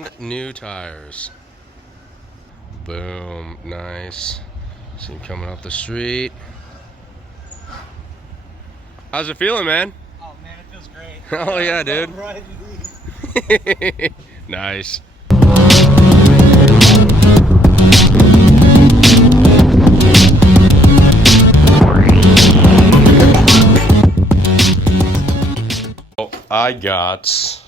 brand new tires. Boom, nice. See him coming up the street. How's it feeling, man? Oh man, it feels great. Oh yeah, dude. Nice. I got.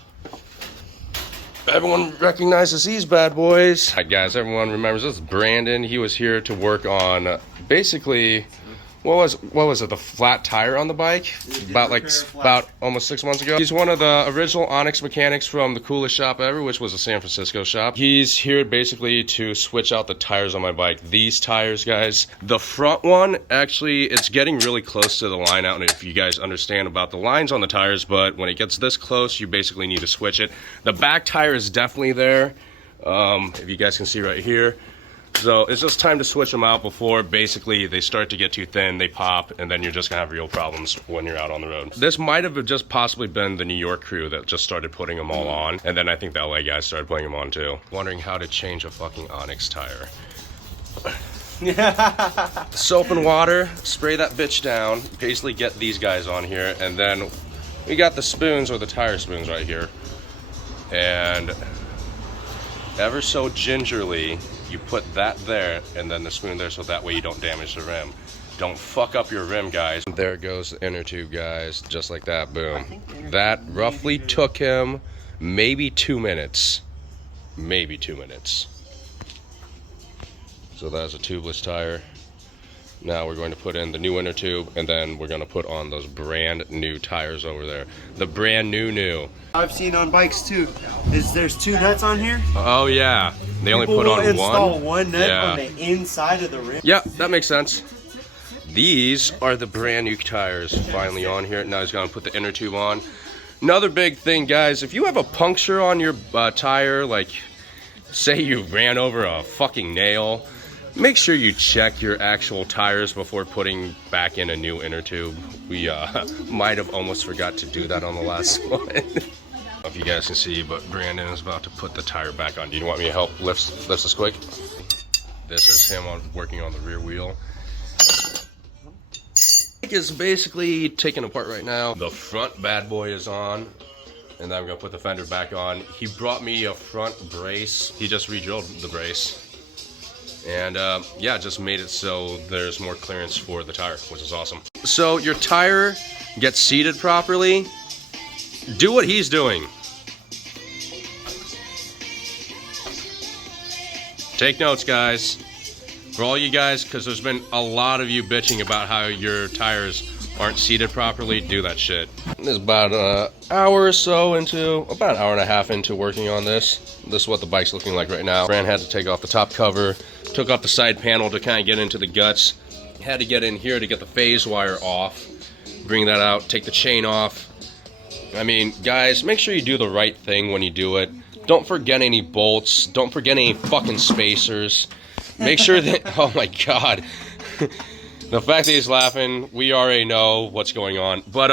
Everyone recognizes these bad boys. Alright guys, everyone remembers this is Brandon. He was here to work on basically what was it, the flat tire on the bike? About almost 6 months ago. He's one of the original Onyx mechanics from the coolest shop ever, which was a San Francisco shop. He's here basically to switch out the tires on my bike. These tires, guys. The front one, actually, it's getting really close to the line out, and if you guys understand about the lines on the tires, but when it gets this close, you basically need to switch it. The back tire is definitely there, if you guys can see right here. So it's just time to switch them out before basically they start to get too thin, they pop, and then you're just gonna have real problems when you're out on the road. This might have just possibly been the New York crew that just started putting them all on, and then I think the LA guys started putting them on too. Wondering how to change a fucking Onyx tire. Soap and water, spray that bitch down, basically get these guys on here, and then we got the spoons, or the tire spoons right here. And ever so gingerly, you put that there and then the spoon there, so that way you don't damage the rim. Don't fuck up your rim, guys. There goes the inner tube, guys, just like that. Boom. That roughly took him maybe 2 minutes. Maybe 2 minutes. So that's a tubeless tire. Now we're going to put in the new inner tube, and then we're going to put on those brand new tires over there. The brand new. I've seen on bikes too, there's 2 nuts on here. Oh yeah, they only put on one. Install one nut on the inside of the rim. Yeah, that makes sense. These are the brand new tires finally on here. Now he's going to put the inner tube on. Another big thing, guys, if you have a puncture on your tire, like say you ran over a fucking nail, make sure you check your actual tires before putting back in a new inner tube. We might have almost forgot to do that on the last one. If you guys can see, but Brandon is about to put the tire back on. Do you want me to help lift this quick? This is him working on the rear wheel. Bike is basically taken apart right now. The front bad boy is on, and then I'm gonna put the fender back on. He brought me a front brace. He just re-drilled the brace. And yeah, just made it so there's more clearance for the tire, which is awesome. So your tire gets seated properly. Do what he's doing. Take notes, guys. For all you guys, because there's been a lot of you bitching about how your tires aren't seated properly, do that shit. This is about an hour or so into, about an hour and a half into working on this. This is what the bike's looking like right now. Brand had to take off the top cover, took off the side panel to kind of get into the guts. Had to get in here to get the phase wire off, bring that out, take the chain off. I mean, guys, make sure you do the right thing when you do it. Don't forget any bolts. Don't forget any fucking spacers. Make sure that, oh my god. The fact that he's laughing, we already know what's going on. But,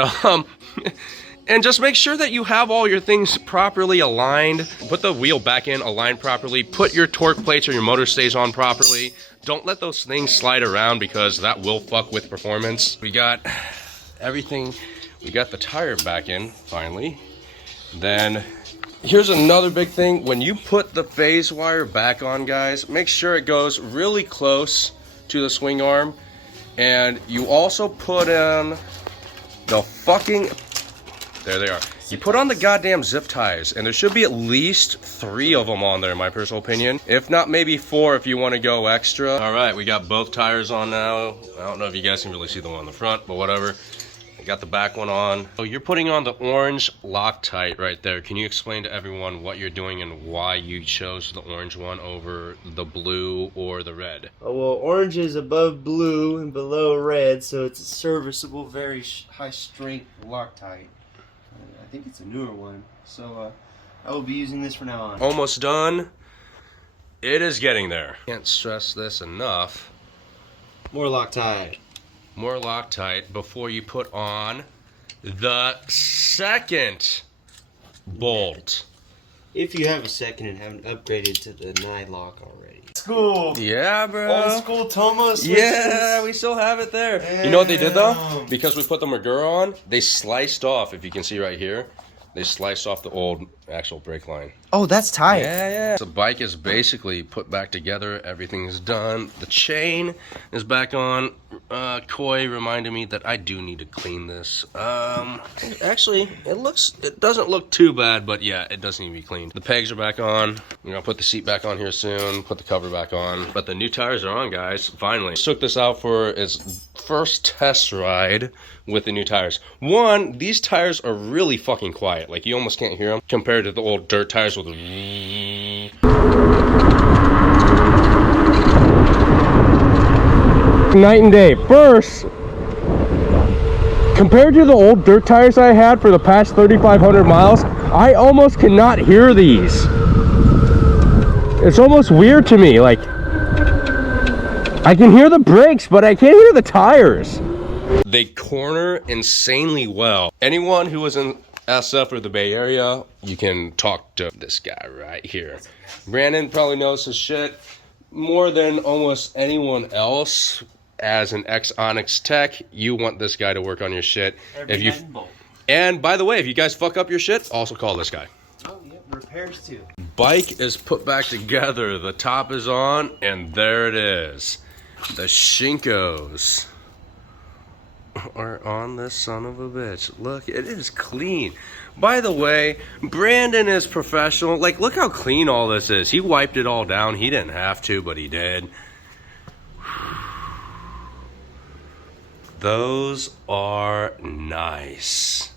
and just make sure that you have all your things properly aligned. Put the wheel back in, aligned properly. Put your torque plates or your motor stays on properly. Don't let those things slide around, because that will fuck with performance. We got everything. We got the tire back in, finally. Then, here's another big thing. When you put the phase wire back on, guys, make sure it goes really close to the swing arm. And you also put in the fucking, there they are. You put on the goddamn zip ties, and there should be at least 3 of them on there, in my personal opinion. If not, maybe 4 if you want to go extra. All right, we got both tires on now. I don't know if you guys can really see the one on the front, but whatever. I got the back one on. So you're putting on the orange Loctite right there. Can you explain to everyone what you're doing and why you chose the orange one over the blue or the red? Oh, well, orange is above blue and below red, so it's a serviceable, very high strength Loctite. I think it's a newer one, so I will be using this from now on. Almost done. It is getting there. Can't stress this enough. More Loctite. More Loctite before you put on the second bolt. If you have a second and haven't upgraded to the Nylock already. School. Yeah, bro. Old school Tomo switches. Yeah, we still have it there. Damn. You know what they did though? Because we put the Magura on, they sliced off, if you can see right here, they sliced off the old actual brake line. Oh, that's tight. Yeah. The bike is basically put back together. Everything is done. The chain is back on. Koi reminded me that I do need to clean this. Actually, it doesn't look too bad, but yeah, it does need to be cleaned. The pegs are back on. I'm gonna put the seat back on here soon. Put the cover back on. But the new tires are on, guys. Finally, took this out for its first test ride with the new tires. One, these tires are really fucking quiet. Like you almost can't hear them compared to the old dirt tires with night and day. First, compared to the old dirt tires I had for the past 3,500 miles, I almost cannot hear these. It's almost weird to me. Like, I can hear the brakes, but I can't hear the tires. They corner insanely well. Anyone who is in SF or the Bay Area, you can talk to this guy right here. Brandon probably knows his shit more than almost anyone else. As an ex-Onyx tech, you want this guy to work on your shit. And by the way, if you guys fuck up your shit, also call this guy. Oh, yeah, repairs too. Bike is put back together. The top is on, and there it is. The Shinkos are on this son of a bitch. Look, it is clean. By the way, Brandon is professional. Like, look how clean all this is. He wiped it all down. He didn't have to, but he did. Those are nice.